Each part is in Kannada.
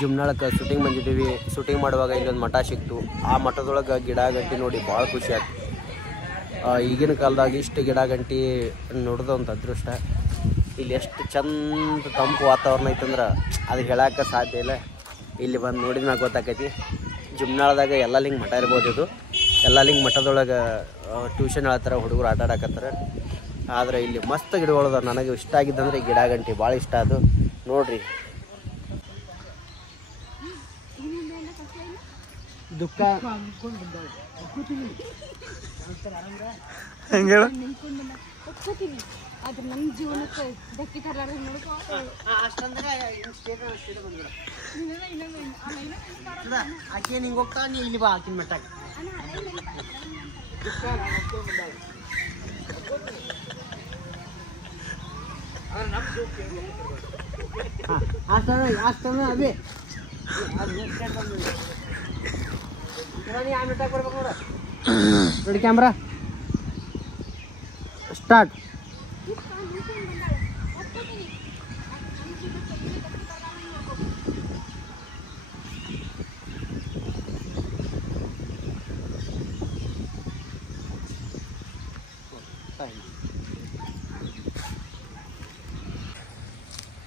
ಜುಮ್ನಾಳಕ್ಕೆ ಶೂಟಿಂಗ್ ಬಂದಿದ್ದೀವಿ. ಶೂಟಿಂಗ್ ಮಾಡುವಾಗ ಇಲ್ಲೊಂದು ಮಠ ಸಿಕ್ತು. ಆ ಮಠದೊಳಗೆ ಗಿಡ ಗಂಟಿ ನೋಡಿ ಭಾಳ ಖುಷಿ ಆಯ್ತು. ಈಗಿನ ಕಾಲದಾಗ ಇಷ್ಟು ಗಿಡ ಗಂಟಿ ನೋಡೋದಂತ ಅದೃಷ್ಟ. ಇಲ್ಲಿ ಎಷ್ಟು ಚಂದ ತಂಪು ವಾತಾವರಣ ಐತಂದ್ರೆ ಅದು ಹೇಳಕ್ಕೆ ಸಾಧ್ಯ ಇಲ್ಲ. ಇಲ್ಲಿ ಬಂದು ನೋಡಿದ ಮ್ಯಾಗ ಗೊತ್ತಾಕೈತಿ. ಜುಮ್ನಾಳದಾಗ ಎಲ್ಲಲಿಂಗ ಮಠ ಇರ್ಬೋದು. ಇದು ಎಲ್ಲಲಿಂಗ ಮಠದೊಳಗೆ ಟ್ಯೂಷನ್ ಹೇಳ್ತಾರೆ, ಹುಡುಗರು ಆಟ ಆಡಕತ್ತಾರೆ. ಆದರೆ ಇಲ್ಲಿ ಮಸ್ತ್ ಗಿಡಗಳದ. ನನಗೆ ಇಷ್ಟ ಆಗಿದ್ದಂದ್ರೆ ಈ ಗಿಡ ಗಂಟಿ ಭಾಳ ಇಷ್ಟ. ಅದು ನೋಡ್ರಿ ದುಃಖ ನನ್ನ ಜೀವನಕ್ಕೆ ಧಕ್ಕಿ ತರಲಾರ ಆಕೆ ನಿಂಗೆ ಹೋಗ್ತಾ ನೀ ಇಲ್ಲಿ ಬಾ ಆಕಿನ ಮಟ್ಟಾಗ ಅದೇ ನೋಡಿ ಕ್ಯಾಮ್ರಾ ಸ್ಟಾರ್ಟ್.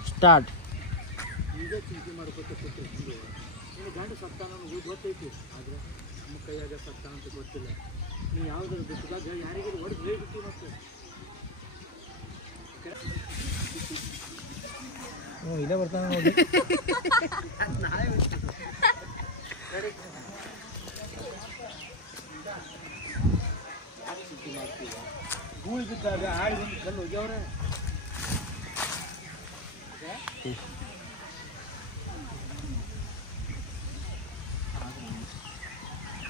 ಸ್ಟಾರ್ಟ್. ಈಗ ಚಿಂತೆ ಮಾಡ್ಕೊತ ಕೂತಿರ್ತೀವಿ. ನೀನು ಗಂಡ ಸತ್ತ ನನಗೆ ಗೊತ್ತೈತಿ, ಆದರೆ ನಮ್ಮ ಕೈಯಾಗ ಸತ್ತ ಅಂತ ಗೊತ್ತಿಲ್ಲ. ನೀವು ಯಾವುದಾದ್ರು ಬಿಟ್ಟಿದಾಗ ಯಾರಿಗಾರು ಹೊಡೆದು ಹೇಳ್ಬಿಟ್ಟು ಮತ್ತೆ ಇಲ್ಲೇ ಬರ್ತಾನೆ ನೋಡಿ. ಗೂಳಿ ಬಿದ್ದಾಗ ಆಡಿ ಒಂದು ಕಲ್ಲು ಹೋಗ್ಯವ್ರ.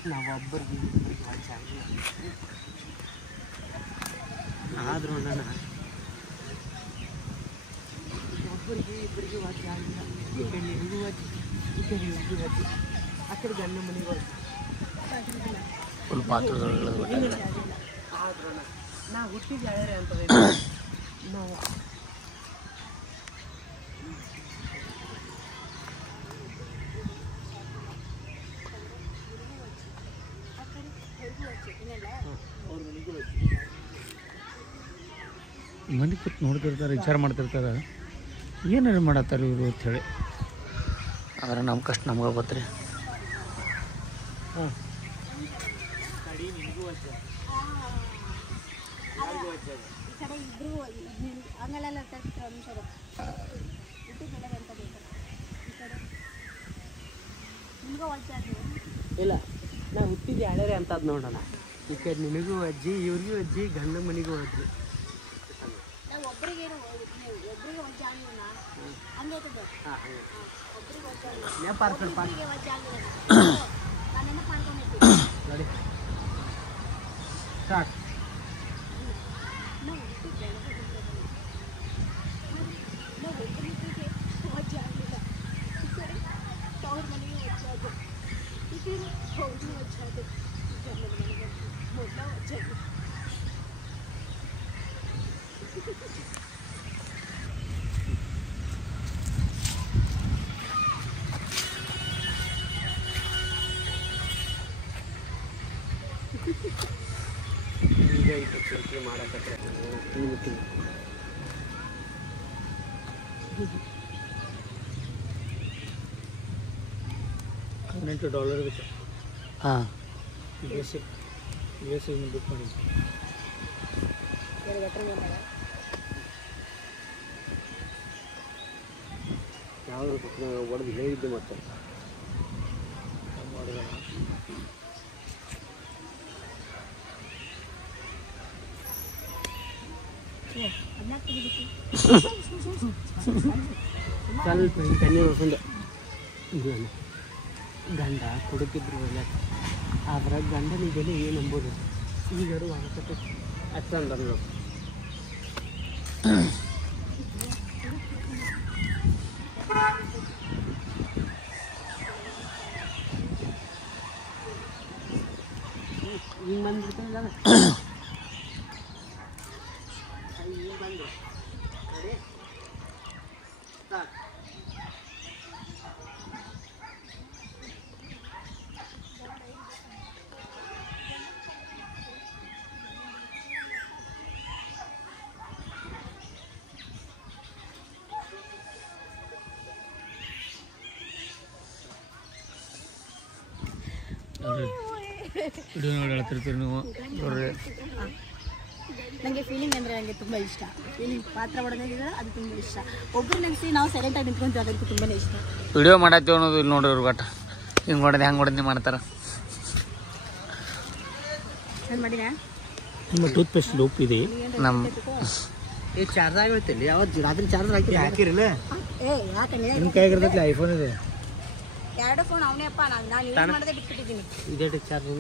ನಾವೊಬ್ಬರಿಗೆ ವಾಚ್ ಆಗಿಲ್ಲ ಆದರೂ ನಾನು ಒಬ್ಬರಿಗೆ ಇಬ್ಬರಿಗೆ ವಾಚ್ ಆಗಿಲ್ಲ. ಈ ಕಡೆ ನಿನಗೂ ವಾಚ್, ಈ ಕಡೆ ನಿನಗೂ ವಾಚ್, ಆ ಕಡೆ ಗಂಡ ಮನೆಗೆ ವಾಚ್. ಫುಲ್ ಪಾತ್ರದೊಳಗೆ ಆದ್ರೂ ನಾ ಹುಟ್ಟಿದ ಯಾರ್ಯಾರ ಅಂತ ನಾವು ಮಂದಿ ಕೂತು ನೋಡ್ತಿರ್ತಾರೆ, ವಿಚಾರ ಮಾಡ್ತಿರ್ತಾರೆ, ಏನಾರು ಮಾಡತ್ತಾರೆ ಇವರು ಅಂಥೇಳಿ. ಆದ್ರೆ ನಮ್ಮ ಕಷ್ಟ ನಮ್ಗೆ ಗೊತ್ತ್ರಿ. ಹಾಂ ಇಲ್ಲ ನಾ ಹುಟ್ಟಿದ ಯಾರ್ಯಾರ ಅಂತದ್ ನೋಡೋಣ. ಈ ಕಡೆ ನಿನಗೂ ಅಜ್ಜಿ, ಇವ್ರಿಗೂ ಅಜ್ಜಿ, ಗಂಡ ಮನೆಗೂ ಅಜ್ಜಿ. ನೋಡಿ ಸ್ಟಾರ್ಟ್. ಈಗ ಇದು ಚಿಂತೆ ಮಾಡಕತ್ತೆ $18 ಬಿಟ್ಟು. ಹಾಂ ಬೇಸಿಕ್ ಬುಕ್ ಮಾಡಿದ್ವಿ. ಯಾವುದು ಹೊಡೆದು ಹೇಳಿದ್ದೆ ಮತ್ತೆ ಸ್ವಲ್ಪ ಕಣ್ಣೀರು ಹೊಸಂದೆ. ಗಂಡ ಕುಡುಕಿದ್ರು ಒಳ್ಳೆ, ಆದ್ರೆ ಗಂಡನ ಬೆಲೆ ಏನು ಅಂಬೋದು ಈಗಾರು ಆಗತ್ತೆ ಅಷ್ಟು ಅಂದರು. ಹಿಂಗೆ ಬಂದ್ಬಿಡ್ತಾಯಿಲ್ಲ ಹಿಂಗೆ ಬಂದು ನೋಡಿ ಸ್ಟಾರ್ಟ್. ವಿಡಿಯೋ ನೋಡಿ ಹೇಳ್ತಿರ್ತೀರಿ ನೀವು ನೋಡ್ರಿ. ನನಗೆ ಫೀಲಿಂಗ್ ಅಂದರೆ ನನಗೆ ತುಂಬ ಇಷ್ಟ. ಫೀಲಿಂಗ್ ಪಾತ್ರ ಮಾಡೋದಿದ್ರೆ ಅದು ತುಂಬ ಇಷ್ಟ. ಒಬ್ಬರು ನೆನೆಸಿ ನಾವು ಸೈಲೆಂಟಾಗಿ ನಿಂತ್ಕೊಂತೀವಿ, ಅದಕ್ಕೆ ತುಂಬಾ ಇಷ್ಟ. ವಿಡಿಯೋ ಮಾಡತ್ತೀವಿ ಅನ್ನೋದು ಇಲ್ಲಿ ನೋಡ್ರಿ ಇವ್ರು. ಬಟ್ ಹಿಂಗೆ ಹೊಡೆದು ಹೆಂಗೆ ಹೊಡೆದು ಮಾಡ್ತಾರೆ. ಏನು ಮಾಡಿದೆ ನಿಮ್ಮ ಟೂತ್ ಪೇಸ್ಟ್ ಉಪ್ಪಿದೆ ನಮ್ಮ ಚಾರ್ಜ್ ಆಗಿರ್ತಿಲ್ಲ ಯಾವತ್ತು ರಾತ್ರಿ ಚಾರ್ಜ್ ಹಾಕಿರಲ್ಲ. ಯಾಕೆ ನಿಮ್ಮ ಕೈಗಿರ್ತೈತಿ ಐಫೋನ್ ಇದೆ. 2 ಫೋನ್ ಅವನೇ ಅಪ್ಪ. ನಾನು ಯೂಸ್ ಮಾಡೋದೇ ಬಿಟ್ಬಿಟ್ಟಿದ್ದೀನಿ. ಇದೇ ಚಾರ್ಜ್